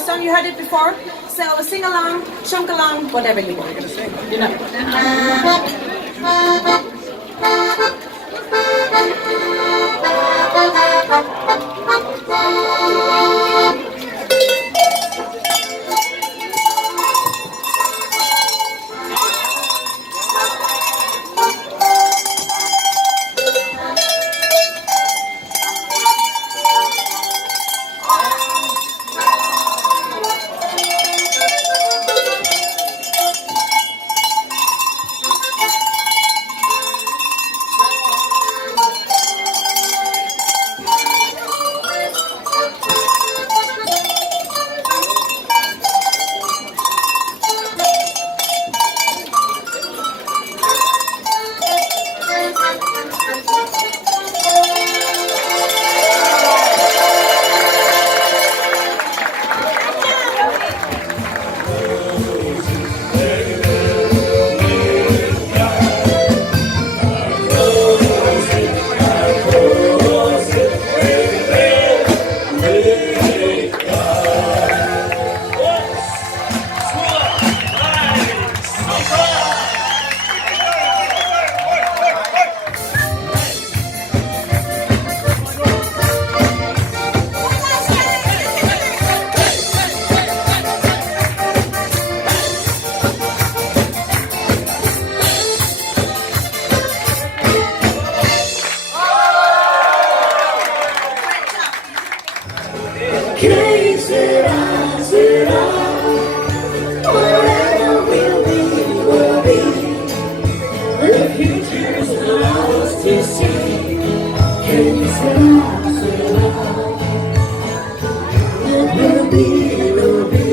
song. You heard it before. So sing along, chunk along, whatever you want. You know. Que será, será, whatever will be, will be. The future's ours to see. Que será, será, what will be, will be.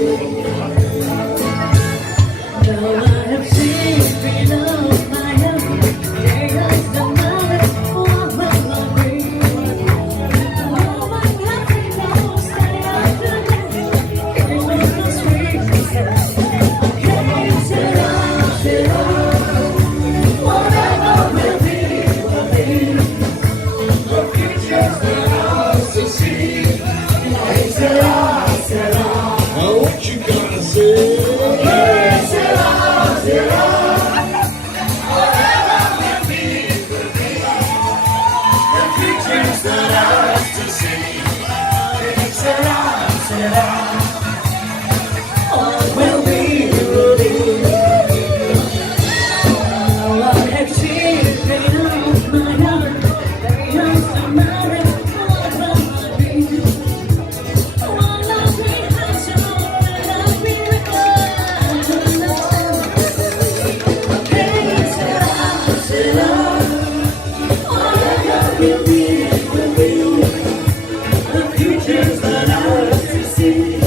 Now I have seen freedom of my own. There goes the moment, what will I be? What you gonna say? The future's that ours to see.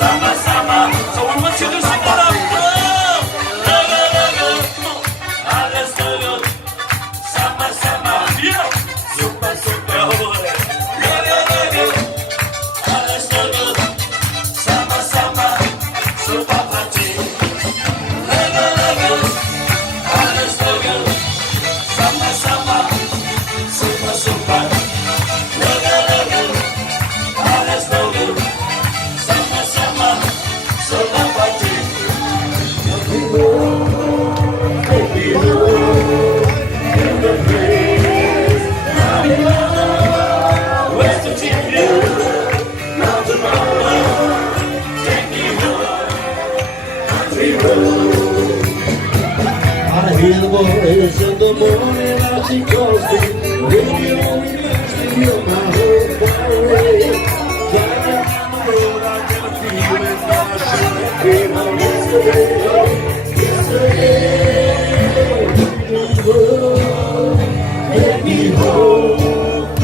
Summer, summer. So we want you to sing along. Come on. Let's go. Summer, summer. Yeah. Super, super. Let's go. Summer, summer. Super party. Let's go. Summer, summer. Super, super. Let's go. Summer, summer. Super party. Where's the TV? Mountain mama, take me home. Country road. I hear the voice in the morning as she calls me. Radio reminds me of my whole family. Driving down the road, I get a feeling that I should have came home yesterday. Take me home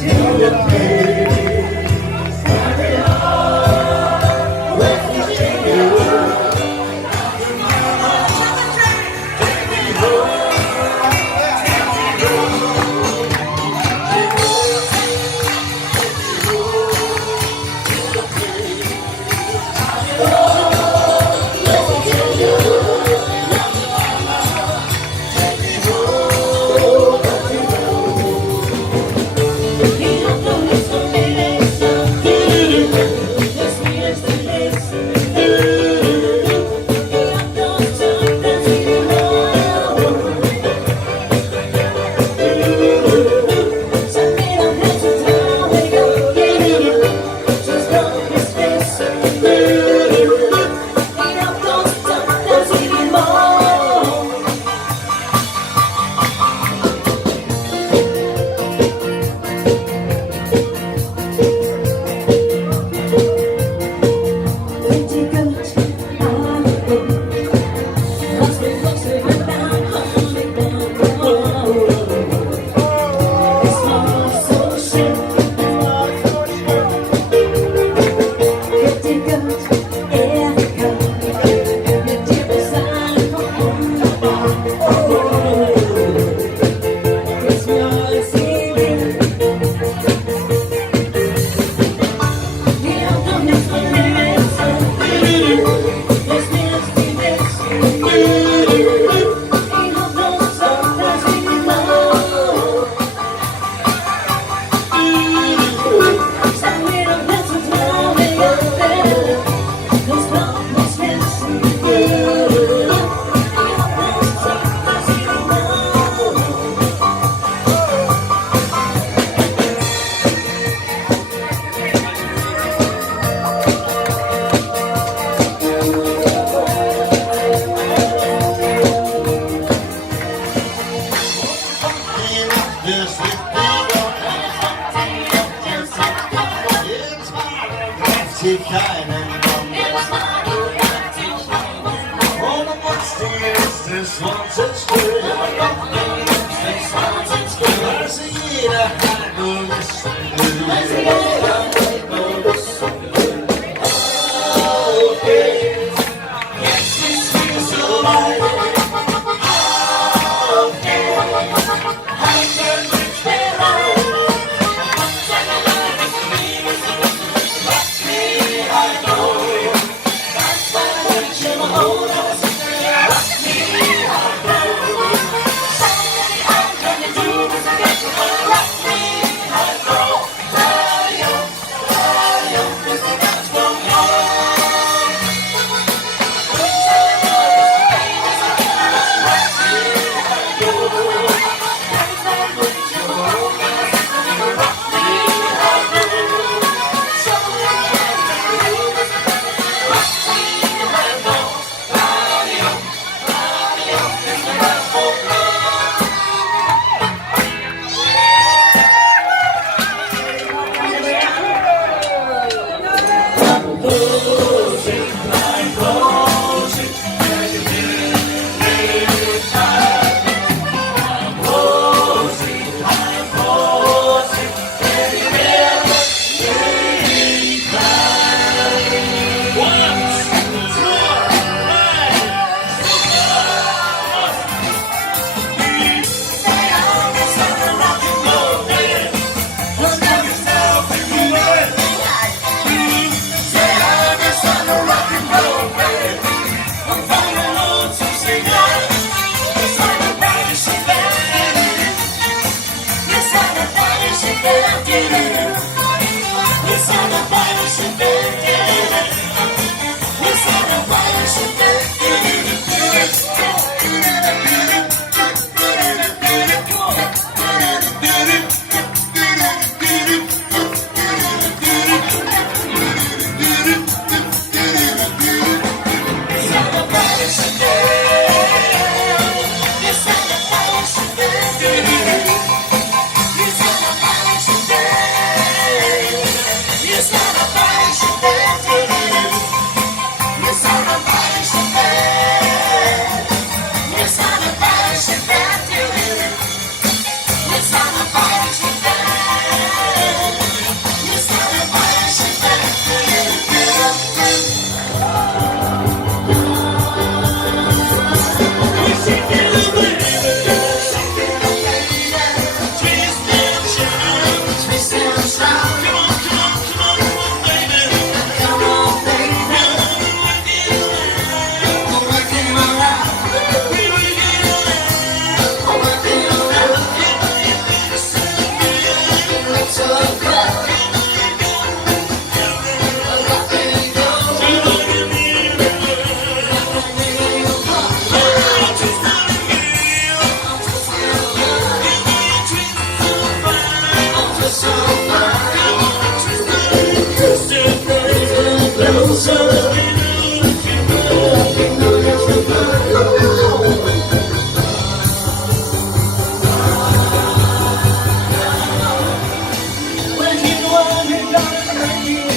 to the place I belong. West Virginia. closer than we do if you know. You know that you're mine. When you want me, darling, when you